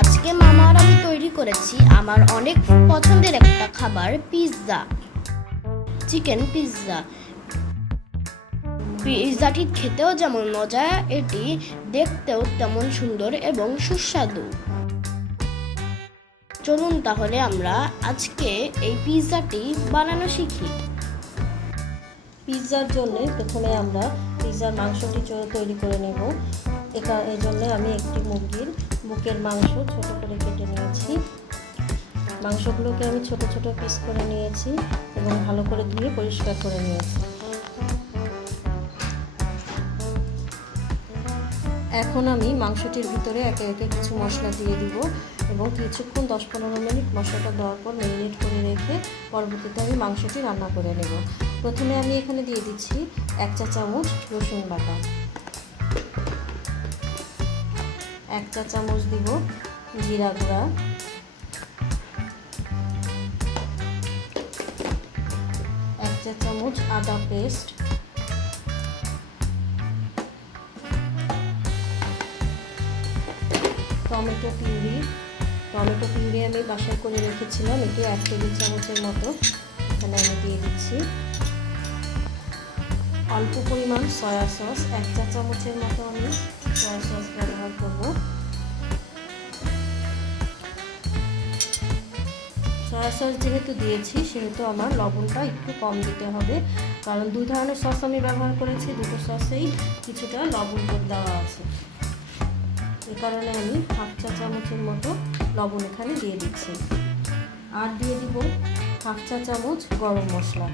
আজকে মামা আর আমি তৈরি করেছি আমার অনেক পছন্দের একটা খাবার, পিৎজা, চিকেন পিৎজা। পিৎজাটি খেতেও যেমন মজা, এটি দেখতেও তেমন সুন্দর এবং সুস্বাদু। চলুন তাহলে আমরা আজকে এই পিৎজাটি বানানো শিখি। পিৎজার জন্য প্রথমে আমরা পিৎজার মাংসটি তৈরি করে নেব। এই জন্য আমি একটি মুরগির বুকের মাংস ছোট করে কেটে নিয়েছি। মাংসগুলোকে আমি ছোট ছোট পিস করে নিয়েছি এবং ভালো করে ধুয়ে পরিষ্কার করে নিয়েছি। এখন আমি মাংসটির ভিতরে একে একে কিছু মশলা দিয়ে দিব এবং কিছুক্ষণ 10-15 মিনিট মশলাটা দেওয়ার পর ম্যারিনেট করে রেখে পরবর্তীতে আমি মাংসটি রান্না করে নেব। প্রথমে আমি এখানে দিয়ে দিচ্ছি 1 চা চামচ রসুন বাটা, 1 চা চামচ দিব জিরা গুঁড়া, 1 চা চামচ আদা পেস্ট, টমেটো পিউরি আমি বাসায় করে রেখেছিলাম, এটি 1 টেবিল চামচের মতো এখানে আমি দিয়ে দিচ্ছি। অল্প পরিমাণ সয়া সস, 1 চা চামচের মতো আমি সয়া সস ব্যবহার করব। সয়া সস যেহেতু দিয়েছি সেহেতু আমার লবণটা একটু কম দিতে হবে, কারণ 2 ধরনের সস আমি ব্যবহার করেছি, দুটো সসেই কিছুটা লবণ দেওয়া আছে। এই কারণে আমি 1/2 চা চামচের মতো লবণ এখানে দিয়ে দিচ্ছি। আর দিয়ে দিব 1/2 চা চামচ গরম মশলা।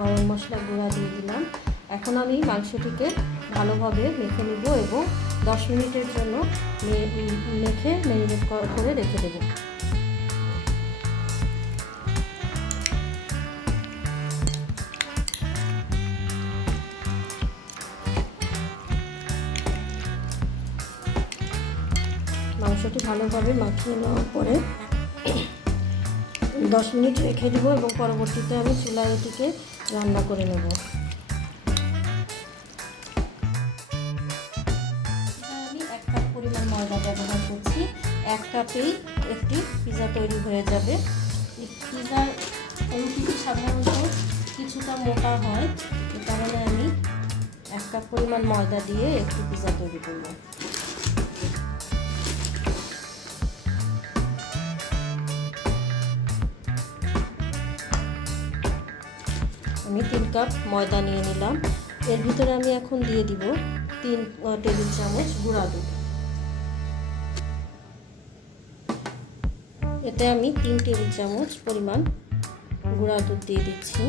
গরম মশলা গুঁড়া দিয়ে দিলাম। এখন আমি মাংসটিকে ভালোভাবে মেখে নেব এবং 10 মিনিটের জন্য মেখে ম্যারিনেট করে রেখে দেব। মাংসটি ভালোভাবে মাখিয়ে নেওয়ার পরে 10 মিনিট রেখে দেবো এবং পরবর্তীতে আমি চুলায় এটিকে রান্না করে নেব। আমি 1 কাপ পরিমাণ ময়দা ব্যবহার করছি। 1 কাপেই একটি পিৎজা তৈরি হয়ে যাবে। পিৎজার রুটিটি সাধারণত কিছুটা মোটা হয়, এ কারণে আমি 1 কাপ পরিমাণ ময়দা দিয়ে একটি পিৎজা তৈরি করব। আমি 3 কাপ ময়দা নিয়ে নিলাম। এর ভিতরে আমি এখন দিয়ে দিব 3 টেবিল চামচ গুঁড়া দুধ। এতে আমি 3 টেবিল চামচ পরিমাণ গুঁড়া দুধ দিয়ে দিচ্ছি।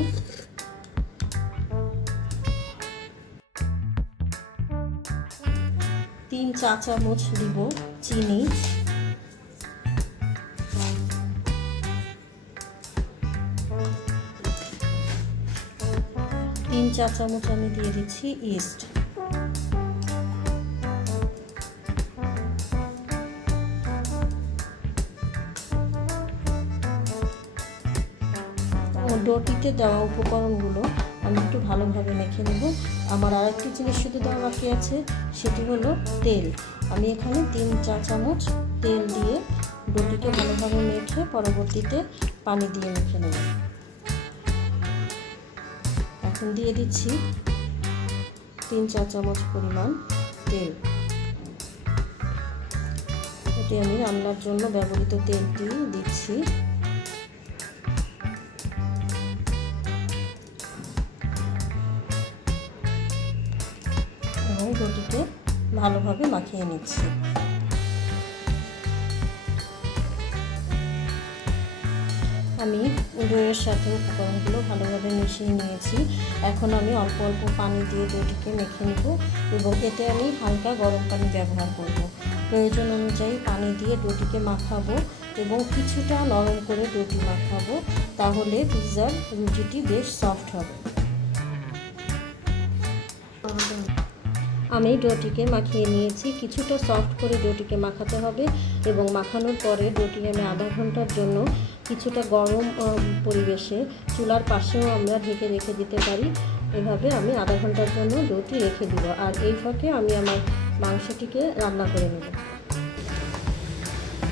তিন চা চামচ দিব চিনি, 3 চা চামচ আমি দিয়ে দিচ্ছি ইস্ট। ডোটিতে দেওয়া উপকরণগুলো আমি একটু ভালোভাবে মেখে নেব। আমার আরেকটি জিনিস শুধু দেওয়া বাকি আছে, সেটি হলো তেল। আমি এখানে 3 চা চামচ তেল দিয়ে ডোটিকে ভালোভাবে মেখে পরবর্তীতে পানি দিয়ে মেখে নেব। এখন দিয়ে দিচ্ছি 3 চা চামচ পরিমাণ তেল। এটি আমি রান্নার জন্য ব্যবহৃত তেলটি দিচ্ছি। এবং রুটিকে ভালোভাবে মাখিয়ে নিচ্ছি। আমি দইয়ের সাথে উপকরণগুলো ভালোভাবে মিশিয়ে নিয়েছি। এখন আমি অল্প অল্প পানি দিয়ে দইটিকে মেখে নেব এবং এতে আমি হালকা গরম পানি ব্যবহার করব। প্রয়োজন অনুযায়ী পানি দিয়ে ডোটিকে মাখাবো এবং কিছুটা নরম করে ডোটি মাখাবো, তাহলে পিৎজার রুটিটি বেশ সফট হবে। আমি ডোটিকে মাখিয়ে নিয়েছি। কিছুটা সফট করে ডোটিকে মাখাতে হবে এবং মাখানোর পরে ডোটি আমি আধা ঘন্টার জন্য কিছুটা গরম পরিবেশে চুলার পাশেও আমরা ঢেকে রেখে দিতে পারি। এভাবে আমি আধা ঘন্টার জন্য ডোটি রেখে দিব। আর এই ফাঁকে আমি আমার মাংসটিকে রান্না করে নেব।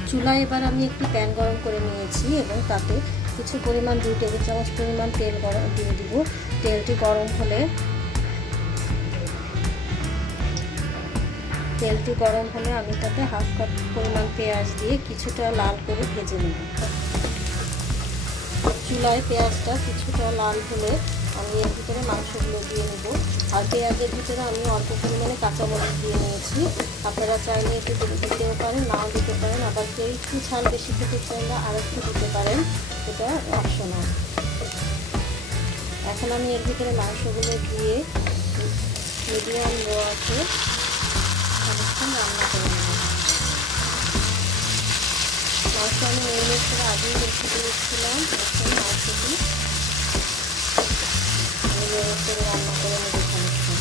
চুলায় এবার আমি একটি প্যান গরম করে নিয়েছি এবং তাতে কিছু পরিমাণ 2 টেবিল চামচ পরিমাণ তেল গরম দিয়ে দিব। তেলটি গরম হলে আমি তাতে হাফ কাপ পরিমাণ পেঁয়াজ দিয়ে কিছুটা লাল করে ভেজে নেব। চুলায় পেঁয়াজটা কিছুটা লাল হলে আমি এর ভিতরে মাংসগুলো দিয়ে নেব। আর পেঁয়াজের ভিতরে আমি অল্প পরিমাণে কাঁচামরিচ দিয়ে নিয়েছি। আপনারা চাইলে একটু দিতেও পারেন, নাও দিতে পারেন। আবার কেউ একটু ঝাল বেশি খেতে চাইলে আর একটু দিতে পারেন, এটা অপশনাল। এখন আমি এর ভিতরে মাংসগুলো দিয়ে মিডিয়াম লো আছে অনেকক্ষণ রান্না করে নেব। মাংস আমি মেরিনেট করে আগেই রেখে দিয়েছিলাম। এখন মাংসটি আমি মেরিনেট করে রান্না করে নেব খানিকক্ষণ।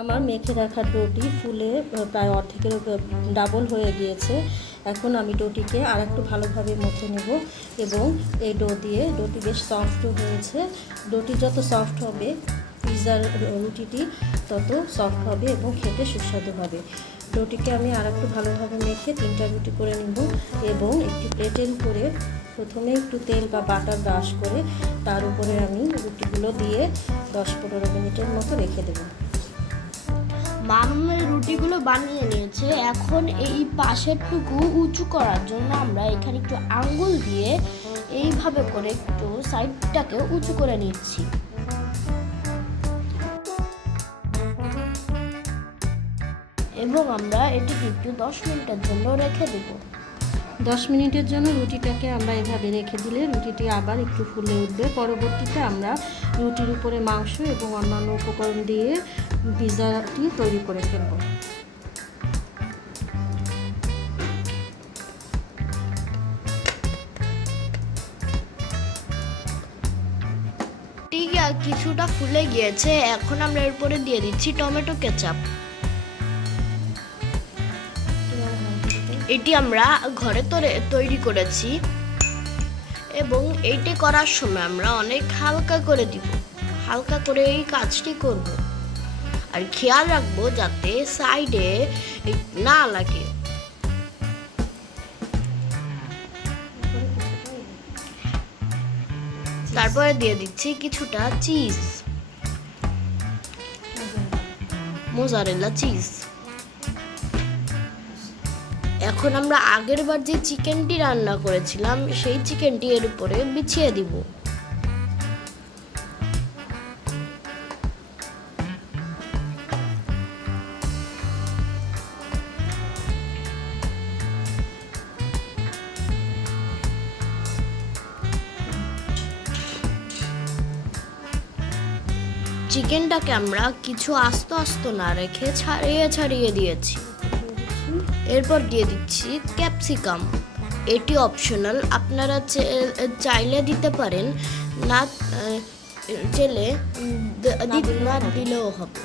আমার মেখে রাখা ডোটি ফুলে প্রায় অর্ধেকের ডাবল হয়ে গিয়েছে। এখন আমি ডোটিকে আর একটু ভালোভাবে মথে নেব এবং এই ডোটি বেশ সফট হয়েছে। ডোটি যত সফট হবে পিৎজার রুটিটি তত সফট হবে এবং খেতে সুস্বাদু হবে। ডোটিকে আমি আর একটু ভালোভাবে মেখে 3টা রুটি করে নেব এবং একটি প্লেটের উপরে প্রথমে একটু তেল বা বাটার ব্রাশ করে তার উপরে আমি রুটিগুলো দিয়ে 10-15 মিনিটের মতো রেখে দেবো। মামের রুটিগুলো বানিয়ে নিয়েছে। এখন এই পাশেরটুকু উঁচু করার জন্য আমরা এখানে একটু আঙ্গুল দিয়ে এইভাবে করে একটু সাইডটাকে উঁচু করে নিচ্ছি। এবং আমরা এটিকে একটু 10 মিনিটের জন্য রেখে দেব। 10 মিনিটের জন্য রুটিটাকে আমরা এভাবে রেখে দিলে রুটিটি আবার একটু ফুলে উঠবে। পরবর্তীতে আমরা রুটির উপরে মাংস এবং অন্যান্য উপকরণ দিয়ে পিৎজাটি তৈরি করে ফেলব। ঠিক আছে, কিছুটা ফুলে গিয়েছে। এখন আমরা এর উপরে দিয়ে দিচ্ছি টমেটো কেচাপ। এটি আমরা ঘরে তৈরি করেছি এবং এইটি করার সময় আমরা অনেক হালকা করে দিব। হালকা করে এই কাজটি করব আর খেয়াল রাখবো যাতে সাইডে না লাগে। তারপরে দিয়ে দিচ্ছি কিছুটা চিজ, মোজারেলা চিজ। এখন আমরা আগের বার যে চিকেনটি রান্না করেছিলাম সেই চিকেনটি এর উপরে বিছিয়ে দিব। চিকেনটাকে আমরা কিছু আস্ত আস্ত না রেখে ছাড়িয়ে দিয়েছি। এরপর দিয়ে দিচ্ছি ক্যাপসিকাম। এটি অপশনাল, আপনারা চাইলে দিতে পারেন, না চাইলে না দিলেও হবে।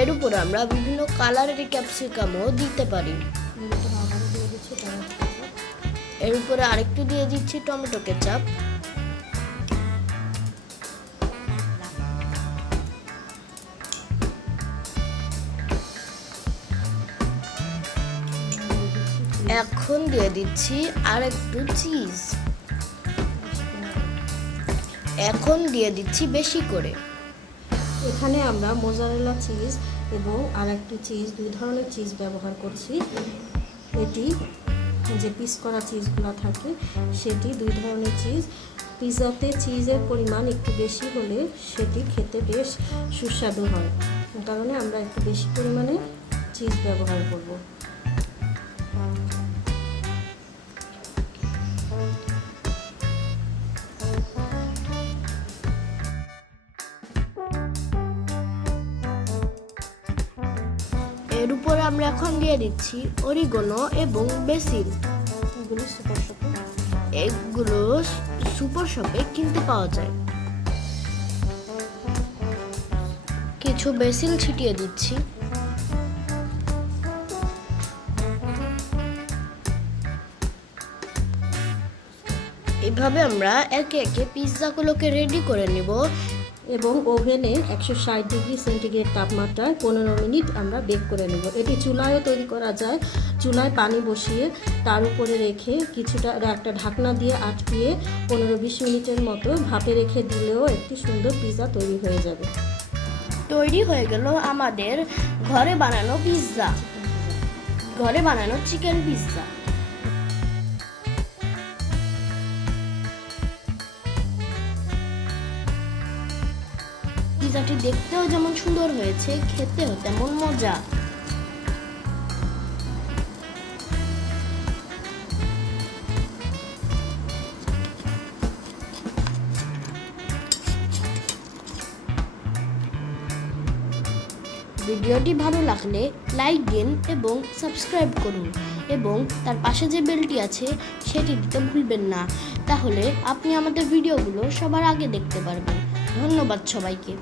এর উপর আমরা বিভিন্ন কালারের ক্যাপসিকামও দিতে পারি। এর উপরে আরেকটু দিয়ে দিচ্ছি টমেটো কেচাপ। এখন দিয়ে দিচ্ছি আর একটু চিজ। এখন দিয়ে দিচ্ছি বেশি করে। এখানে আমরা মোজারেলা চিজ এবং আর একটি চিজ, 2 ধরনের চিজ ব্যবহার করছি। এটি যে পিস করা চিজগুলো থাকে সেটি 2 ধরনের চিজ। পিৎজাতে চিজের পরিমাণ একটু বেশি হলে সেটি খেতে বেশ সুস্বাদু হয়, এই কারণে আমরা একটু বেশি পরিমাণে চিজ ব্যবহার করব। এর উপরে আমরা এখন দিয়ে দিচ্ছি অরিগানো এবং বেসিল। এগুলো সুপার শপে কিনতে পাওয়া যায়। কিছু বেসিল ছিটিয়ে দিচ্ছি। এভাবে আমরা একে একে পিৎজাগুলোকে রেডি করে নিব এবং ওভেনে 160 ডিগ্রি সেন্টিগ্রেড তাপমাত্রায় 15 মিনিট আমরা বেক করে নেব। এটি চুলায়ও তৈরি করা যায়। চুলায় পানি বসিয়ে তার উপরে রেখে কিছুটা একটা ঢাকনা দিয়ে আটকিয়ে 15-20 মিনিটের মতো ভাপে রেখে দিলেও একটি সুন্দর পিৎজা তৈরি হয়ে যাবে। তৈরি হয়ে গেল আমাদের ঘরে বানানো পিৎজা, ঘরে বানানো চিকেন পিৎজা। পিৎজাটি দেখতেও যেমন সুন্দর হয়েছে, খেতেও তেমন মজা। ভিডিওটি ভালো লাগলে লাইক দিন এবং সাবস্ক্রাইব করুন এবং তার পাশে যে বেলটি আছে সেটি দিতে ভুলবেন না, তাহলে আপনি আমাদের ভিডিওগুলো সবার আগে দেখতে পারবেন। ধন্যবাদ সবাইকে।